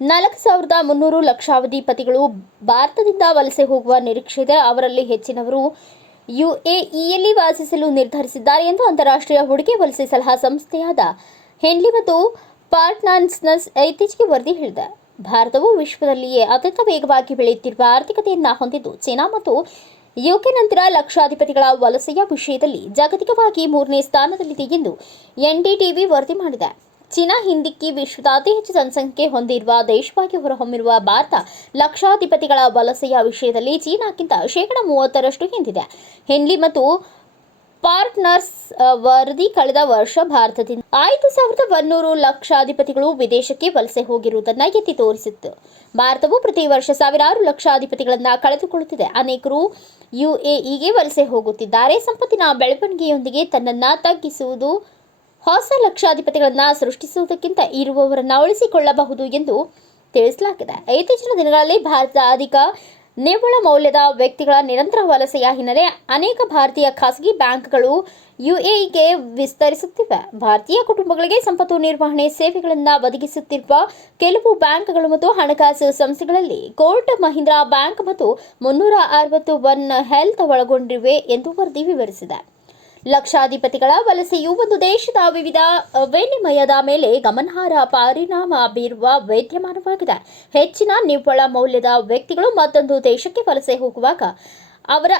ನಾಲ್ಕು ಸಾವಿರದ ಮುನ್ನೂರು ಲಕ್ಷಾಧಿಪತಿಗಳು ಭಾರತದಿಂದ ವಲಸೆ ಹೋಗುವ ನಿರೀಕ್ಷೆ ಇದೆ ಅವರಲ್ಲಿ ಹೆಚ್ಚಿನವರು ಯುಎಇಯಲ್ಲಿ ವಾಸಿಸಲು ನಿರ್ಧರಿಸಿದ್ದಾರೆ ಎಂದು ಅಂತಾರಾಷ್ಟ್ರೀಯ ಹೂಡಿಕೆ ವಲಸೆ ಸಲಹಾ ಸಂಸ್ಥೆಯಾದ ಹೆನ್ಲಿ ಮತ್ತು ಪಾರ್ಟ್ನಾನ್ಸ್ನಸ್ ಇತ್ತೀಚೆಗೆ ವರದಿ ಹೇಳಿದೆ. ಭಾರತವು ವಿಶ್ವದಲ್ಲಿಯೇ ಅತ್ಯಂತ ವೇಗವಾಗಿ ಬೆಳೆಯುತ್ತಿರುವ ಆರ್ಥಿಕತೆಯನ್ನ ಹೊಂದಿದ್ದು, ಚೀನಾ ಮತ್ತು ಯುಕೆ ನಂತರ ಲಕ್ಷಾಧಿಪತಿಗಳ ವಲಸೆಯ ವಿಷಯದಲ್ಲಿ ಜಾಗತಿಕವಾಗಿ ಮೂರನೇ ಸ್ಥಾನದಲ್ಲಿದೆ ಎಂದು ಎನ್ಡಿಟಿವಿ ವರದಿ ಮಾಡಿದೆ. ಚೀನಾ, ಹಿಂದಿಕ್ಕಿ ವಿಶ್ವದ ಅತಿ ಹೆಚ್ಚು ಜನಸಂಖ್ಯೆ ಹೊಂದಿರುವ ದೇಶವಾಗಿ ಹೊರಹೊಮ್ಮಿರುವ ಭಾರತ ಲಕ್ಷಾಧಿಪತಿಗಳ ವಲಸೆಯ ವಿಷಯದಲ್ಲಿ ಚೀನಾಕ್ಕಿಂತ ಶೇಕಡ ಮೂವತ್ತರಷ್ಟು ಹಿಂದಿದೆ. ಹೆನ್ಲಿ ಮತ್ತು ಪಾರ್ಟ್ನರ್ಸ್ ವರದಿ ಕಳೆದ ವರ್ಷ ಭಾರತದಿಂದ ಐದು ಸಾವಿರದ ಒನ್ನೂರು ಲಕ್ಷಾಧಿಪತಿಗಳು ವಿದೇಶಕ್ಕೆ ವಲಸೆ ಹೋಗಿರುವುದನ್ನು ಎತ್ತಿ ತೋರಿಸಿತ್ತು. ಭಾರತವು ಪ್ರತಿ ವರ್ಷ ಸಾವಿರಾರು ಲಕ್ಷಾಧಿಪತಿಗಳನ್ನು ಕಳೆದುಕೊಳ್ಳುತ್ತಿದೆ. ಅನೇಕರು ಯುಎಇಗೆ ವಲಸೆ ಹೋಗುತ್ತಿದ್ದಾರೆ. ಸಂಪತ್ತಿನ ಬೆಳವಣಿಗೆಯೊಂದಿಗೆ ತನ್ನನ್ನ ತಗ್ಗಿಸುವುದು ಹೊಸ ಲಕ್ಷಾಧಿಪತಿಗಳನ್ನು ಸೃಷ್ಟಿಸುವುದಕ್ಕಿಂತ ಇರುವವರನ್ನು ಉಳಿಸಿಕೊಳ್ಳಬಹುದು ಎಂದು ತಿಳಿಸಲಾಗಿದೆ. ಇತ್ತೀಚಿನ ದಿನಗಳಲ್ಲಿ ಭಾರತದ ಅಧಿಕ ನಿವ್ವಳ ಮೌಲ್ಯದ ವ್ಯಕ್ತಿಗಳ ನಿರಂತರ ವಲಸೆಯ ಹಿನ್ನೆಲೆ ಅನೇಕ ಭಾರತೀಯ ಖಾಸಗಿ ಬ್ಯಾಂಕ್ಗಳು ಯುಎಇಗೆ ವಿಸ್ತರಿಸುತ್ತಿವೆ. ಭಾರತೀಯ ಕುಟುಂಬಗಳಿಗೆ ಸಂಪತ್ತು ನಿರ್ವಹಣೆ ಸೇವೆಗಳನ್ನು ಒದಗಿಸುತ್ತಿರುವ ಕೆಲವು ಬ್ಯಾಂಕ್ಗಳು ಮತ್ತು ಹಣಕಾಸು ಸಂಸ್ಥೆಗಳಲ್ಲಿ ಕೋರ್ಟ್, ಮಹೀಂದ್ರಾ ಬ್ಯಾಂಕ್ ಮತ್ತು ಮುನ್ನೂರ ಅರವತ್ತು ಒನ್ ಹೆಲ್ತ್ ಒಳಗೊಂಡಿವೆ ಎಂದು ವರದಿ ವಿವರಿಸಿದೆ. ಲಕ್ಷಾಧಿಪತಿಗಳ ವಲಸೆಯು ಒಂದು ದೇಶದ ವಿವಿಧ ವಿನಿಮಯದ ಮೇಲೆ ಗಮನಾರ್ಹ ಪರಿಣಾಮ ಬೀರುವ ವೈದ್ಯಮಾನವಾಗಿದೆ. ಹೆಚ್ಚಿನ ನಿವ್ವಳ ಮೌಲ್ಯದ ವ್ಯಕ್ತಿಗಳು ಮತ್ತೊಂದು ದೇಶಕ್ಕೆ ವಲಸೆ ಹೋಗುವಾಗ ಅವರ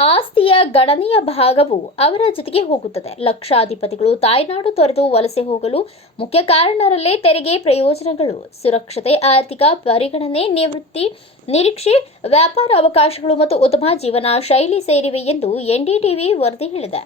ಆಸ್ತಿಯ ಗಣನೀಯ ಭಾಗವು ಅವರ ಜೊತೆಗೆ ಹೋಗುತ್ತದೆ. ಲಕ್ಷಾಧಿಪತಿಗಳು ತಾಯ್ನಾಡು ತೊರೆದು ವಲಸೆ ಹೋಗಲು ಮುಖ್ಯ ಕಾರಣರಲ್ಲೇ ತೆರಿಗೆ ಪ್ರಯೋಜನಗಳು, ಸುರಕ್ಷತೆ, ಆರ್ಥಿಕ ಪರಿಗಣನೆ, ನಿವೃತ್ತಿ, ನಿರೀಕ್ಷೆ, ವ್ಯಾಪಾರ ಅವಕಾಶಗಳು ಮತ್ತು ಉತ್ತಮ ಜೀವನ ಶೈಲಿ ಸೇರಿವೆ ಎಂದು ಎನ್ಡಿಟಿವಿ ವರದಿ ಹೇಳಿದೆ.